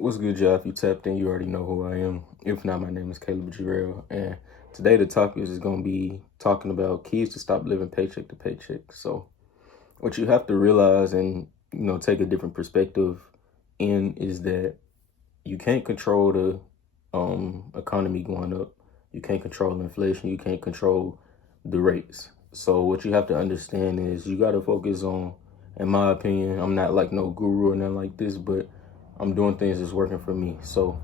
What's good, y'all? If you tapped in, you already know who I am. If not, my name is Caleb Jarrell, and today the topic is going to be talking about keys to stop living paycheck to paycheck. So, what you have to realize and take a different perspective in is that you can't control the economy going up. You can't control inflation. You can't control the rates. So, what you have to understand is you got to focus on, in my opinion, I'm not like no guru or nothing like this, but I'm doing things that's working for me. So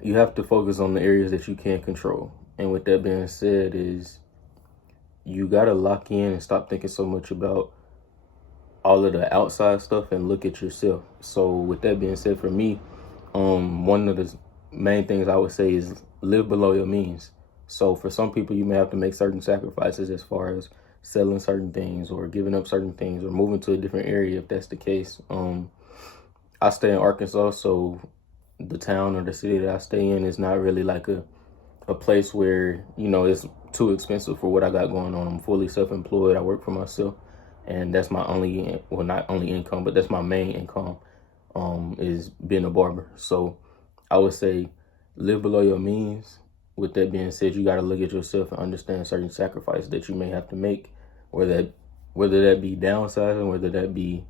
you have to focus on the areas that you can't control. And with that being said, is you gotta lock in and stop thinking so much about all of the outside stuff and look at yourself. So with that being said, for me, one of the main things I would say is live below your means. So for some people, you may have to make certain sacrifices as far as selling certain things or giving up certain things or moving to a different area if that's the case. I stay in Arkansas, so the town or the city that I stay in is not really like a place where, it's too expensive for what I got going on. I'm fully self-employed. I work for myself, and that's my only, well, not only income, but that's my main income, is being a barber. So I would say live below your means. With that being said, you got to look at yourself and understand certain sacrifices that you may have to make, whether that be downsizing, whether that be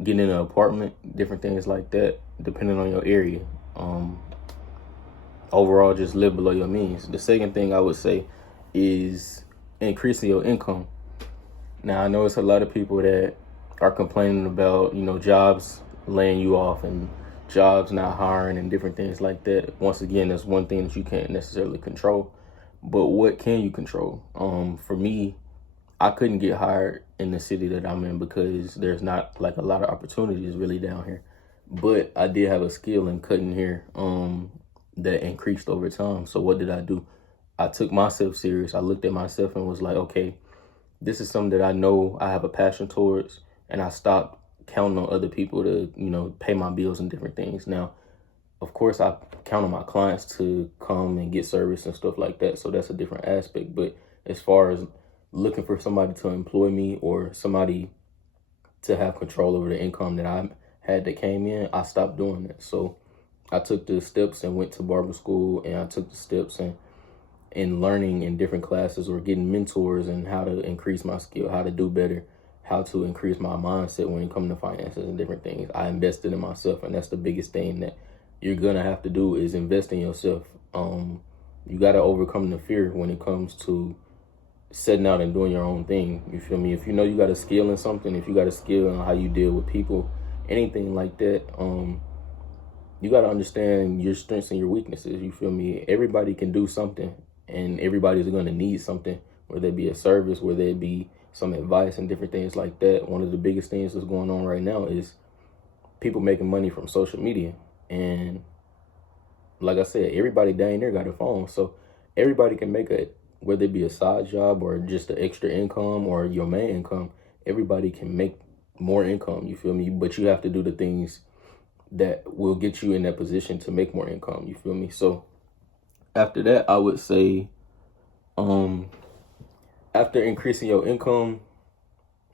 getting in an apartment, different things like that, depending on your area. Overall, just live below your means. The second thing I would say is increasing your income. Now, I know it's a lot of people that are complaining about, jobs laying you off and jobs not hiring and different things like that. Once again, that's one thing that you can't necessarily control. But what can you control? For me, I couldn't get hired in the city that I'm in because there's not like a lot of opportunities really down here. But I did have a skill in cutting hair that increased over time. So what did I do? I took myself serious. I looked at myself and was like, okay, this is something that I know I have a passion towards, and I stopped counting on other people to, pay my bills and different things. Now, of course, I count on my clients to come and get service and stuff like that. So that's a different aspect. But as far as looking for somebody to employ me or somebody to have control over the income that I had that came in, I stopped doing that. So I took the steps and went to barber school, and I took the steps and in learning in different classes or getting mentors and how to increase my skill, how to do better, how to increase my mindset when it comes to finances and different things. I invested in myself, and that's the biggest thing that you're gonna have to do is invest in yourself. You gotta overcome the fear when it comes to setting out and doing your own thing. You feel me? If you know you got a skill in something, if you got a skill in how you deal with people, anything like that, you got to understand your strengths and your weaknesses. You feel me? Everybody can do something, and everybody's going to need something, whether it be a service, whether it be some advice and different things like that. One of the biggest things that's going on right now is people making money from social media. And like I said, everybody down there got a phone. So everybody can make whether it be a side job or just an extra income or your main income, everybody can make more income. You feel me? But you have to do the things that will get you in that position to make more income. You feel me? So after that, I would say, after increasing your income,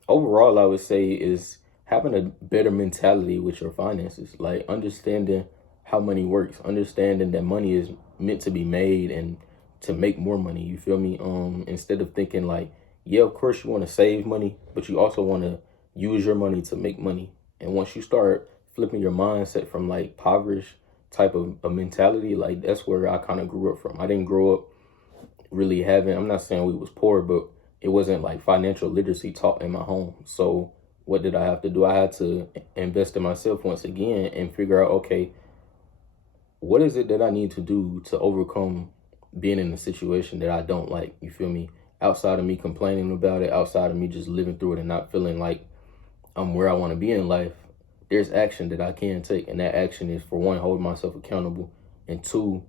overall, I would say is having a better mentality with your finances, like understanding how money works, understanding that money is meant to be made and to make more money. You feel me? Instead of thinking like, yeah, of course you want to save money, but you also want to use your money to make money. And once you start flipping your mindset from like impoverished type of a mentality, like that's where I kind of grew up from. I didn't grow up really having, I'm not saying we was poor, but it wasn't like financial literacy taught in my home. So what did I have to do? I had to invest in myself once again and figure out, okay, what is it that I need to do to overcome being in a situation that I don't like? You feel me? Outside of me complaining about it, outside of me just living through it and not feeling like I'm where I want to be in life, there's action that I can take. And that action is, for one, holding myself accountable, and two,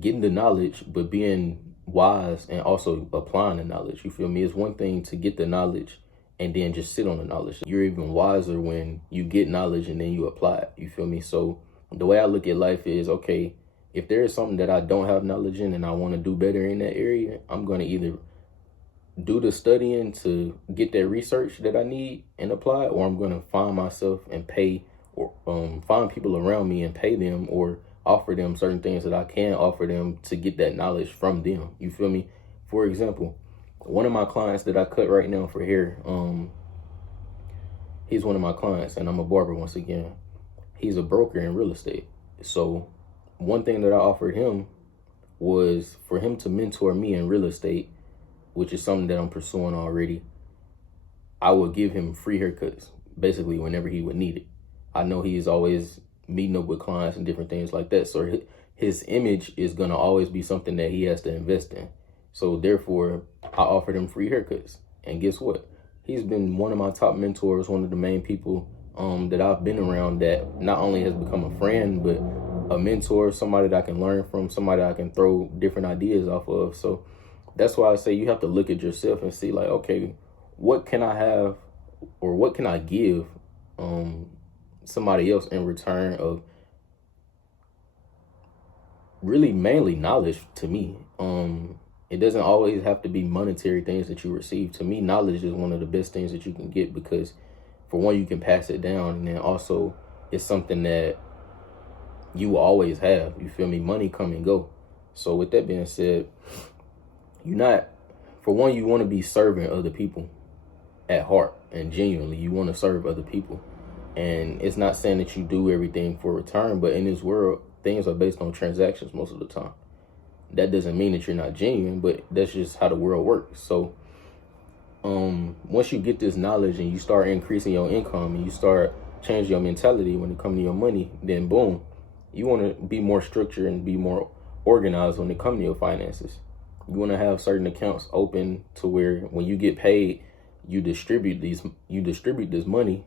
getting the knowledge, but being wise and also applying the knowledge. You feel me? It's one thing to get the knowledge and then just sit on the knowledge. You're even wiser when you get knowledge and then you apply it. You feel me? So the way I look at life is, okay, if there is something that I don't have knowledge in and I want to do better in that area, I'm going to either do the studying to get that research that I need and apply, or I'm gonna find myself and pay, or find people around me and pay them, or offer them certain things that I can offer them to get that knowledge from them. You feel me? For example, one of my clients that I cut right now for hair, he's one of my clients, and I'm a barber once again. He's a broker in real estate. So one thing that I offered him was for him to mentor me in real estate, which is something that I'm pursuing already. I would give him free haircuts, basically, whenever he would need it. I know he's always meeting up with clients and different things like that. So his image is going to always be something that he has to invest in. So therefore, I offered him free haircuts. And guess what? He's been one of my top mentors, one of the main people that I've been around that not only has become a friend, but a mentor, somebody that I can learn from, somebody I can throw different ideas off of. So that's why I say you have to look at yourself and see, like, okay, what can I have, or what can I give somebody else in return of really mainly knowledge to me. It doesn't always have to be monetary things that you receive. To me, knowledge is one of the best things that you can get, because for one, you can pass it down, and then also it's something that you will always have. You feel me? Money come and go. So with that being said, for one, you want to be serving other people at heart, and genuinely you want to serve other people. And it's not saying that you do everything for return, but in this world, things are based on transactions most of the time. That doesn't mean that you're not genuine, but that's just how the world works. So once you get this knowledge and you start increasing your income and you start changing your mentality when it comes to your money, then boom, you want to be more structured and be more organized when it comes to your finances. You want to have certain accounts open to where when you get paid, you distribute this money.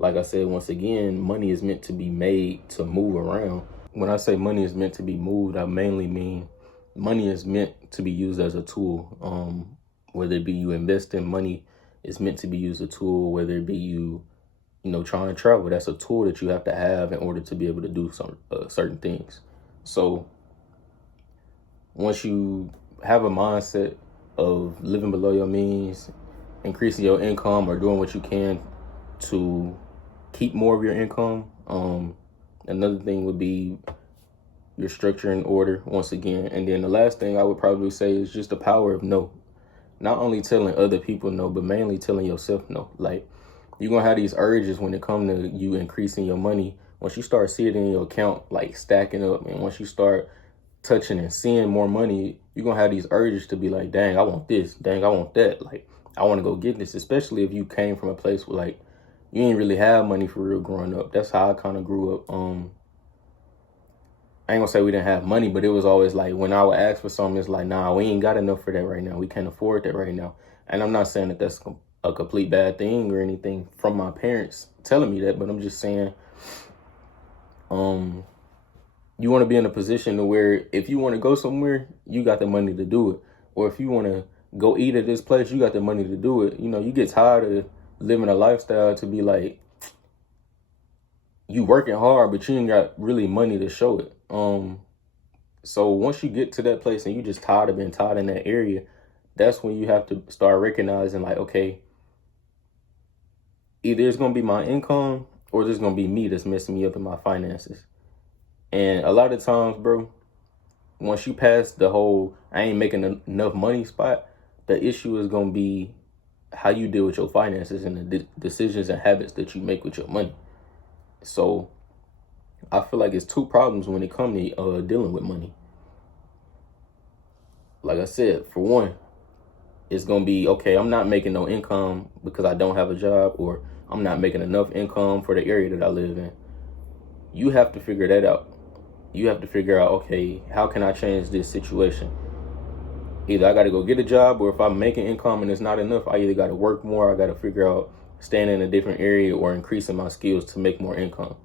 Like I said, once again, money is meant to be made to move around. When I say money is meant to be moved, I mainly mean money is meant to be used as a tool. Whether it be you invest in money, it's meant to be used as a tool. Whether it be you trying to travel, that's a tool that you have to have in order to be able to do some certain things. So once you have a mindset of living below your means, increasing your income, or doing what you can to keep more of your income. Another thing would be your structure and order once again. And then the last thing I would probably say is just the power of no. Not only telling other people no, but mainly telling yourself no. Like, you're going to have these urges when it comes to you increasing your money. Once you start seeing it in your account, like stacking up, and once you start touching and seeing more money, you're going to have these urges to be like, dang, I want this. Dang, I want that. Like, I want to go get this, especially if you came from a place where, like, you ain't really have money for real growing up. That's how I kind of grew up. I ain't gonna say we didn't have money, but it was always like when I would ask for something, it's like, nah, we ain't got enough for that right now. We can't afford that right now. And I'm not saying that that's a complete bad thing or anything from my parents telling me that, but I'm just saying, you want to be in a position to where if you want to go somewhere, you got the money to do it. Or if you want to go eat at this place, you got the money to do it. You get tired of living a lifestyle to be like, you working hard, but you ain't got really money to show it. So once you get to that place and you just tired of being tired in that area, that's when you have to start recognizing, like, okay, either it's going to be my income or there's going to be me that's messing me up in my finances. And a lot of times, bro, once you pass the whole I ain't making enough money spot, the issue is going to be how you deal with your finances and the decisions and habits that you make with your money. So I feel like it's two problems when it comes to dealing with money. Like I said, for one, it's going to be, okay, I'm not making no income because I don't have a job, or I'm not making enough income for the area that I live in. You have to figure that out. You have to figure out, okay, how can I change this situation? Either I got to go get a job, or if I'm making income and it's not enough, I either got to work more, I got to figure out staying in a different area or increasing my skills to make more income.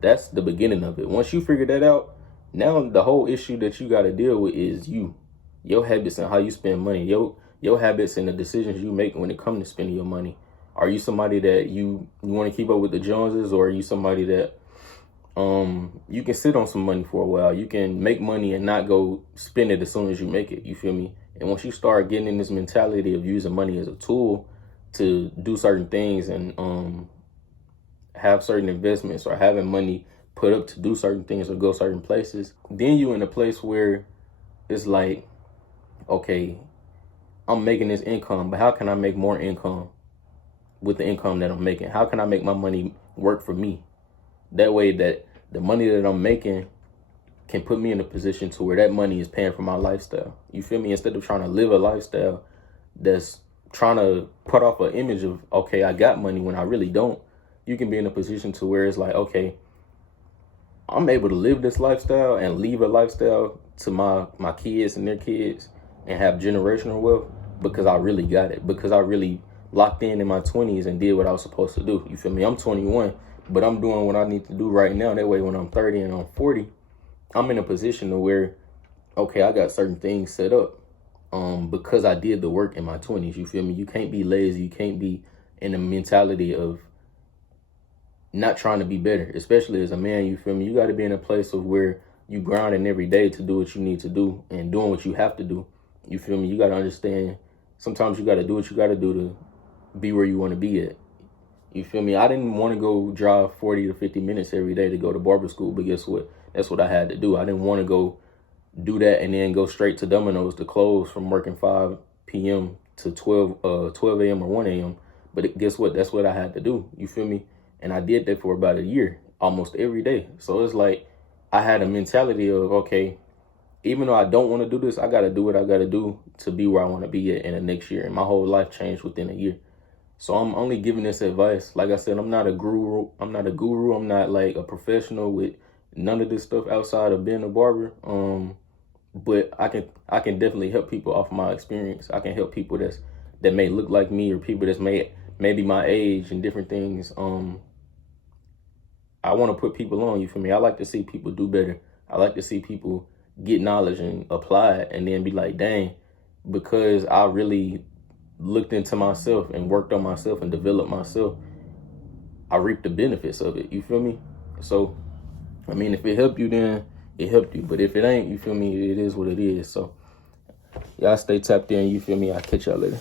That's the beginning of it. Once you figure that out, now the whole issue that you got to deal with is your habits and how you spend money, your habits and the decisions you make when it comes to spending your money. Are you somebody that you want to keep up with the Joneses, or are you somebody that you can sit on some money for a while? You can make money and not go spend it as soon as you make it. You feel me? And once you start getting in this mentality of using money as a tool to do certain things and have certain investments or having money put up to do certain things or go certain places, then you in a place where it's like, okay, I'm making this income, but how can I make more income with the income that I'm making? How can I make my money work for me? That way that the money that I'm making can put me in a position to where that money is paying for my lifestyle. You feel me? Instead of trying to live a lifestyle that's trying to put off an image of, okay, I got money when I really don't, you can be in a position to where it's like, okay, I'm able to live this lifestyle and leave a lifestyle to my kids and their kids and have generational wealth because I really got it, because I really locked in my 20s and did what I was supposed to do. You feel me? I'm 21, but I'm doing what I need to do right now. That way when I'm 30 and I'm 40, I'm in a position to where, okay, I got certain things set up because I did the work in my 20s. You feel me? You can't be lazy. You can't be in the mentality of not trying to be better, especially as a man. You feel me? You got to be in a place of where you grinding every day to do what you need to do and doing what you have to do. You feel me? You got to understand sometimes you got to do what you got to do to be where you want to be at. You feel me? I didn't want to go drive 40 to 50 minutes every day to go to barber school, but guess what? That's what I had to do. I didn't want to go do that and then go straight to Domino's to close from working 5 p.m. to 12 a.m. or 1 a.m. But guess what? That's what I had to do. You feel me? And I did that for about a year, almost every day. So it's like I had a mentality of, okay, even though I don't want to do this, I got to do what I got to do to be where I want to be at in the next year. And my whole life changed within a year. So I'm only giving this advice. Like I said, I'm not a guru. I'm not like a professional with none of this stuff outside of being a barber. But I can definitely help people off my experience. I can help people that may look like me or people that's maybe my age and different things. I want to put people on, you feel me? I like to see people do better. I like to see people get knowledge and apply it and then be like, dang, because I really looked into myself and worked on myself and developed myself, I reaped the benefits of it. You feel me? So, I mean, if it helped you, then it helped you. But if it ain't, you feel me, it is what it is. So, y'all stay tapped in. You feel me? I'll catch y'all later.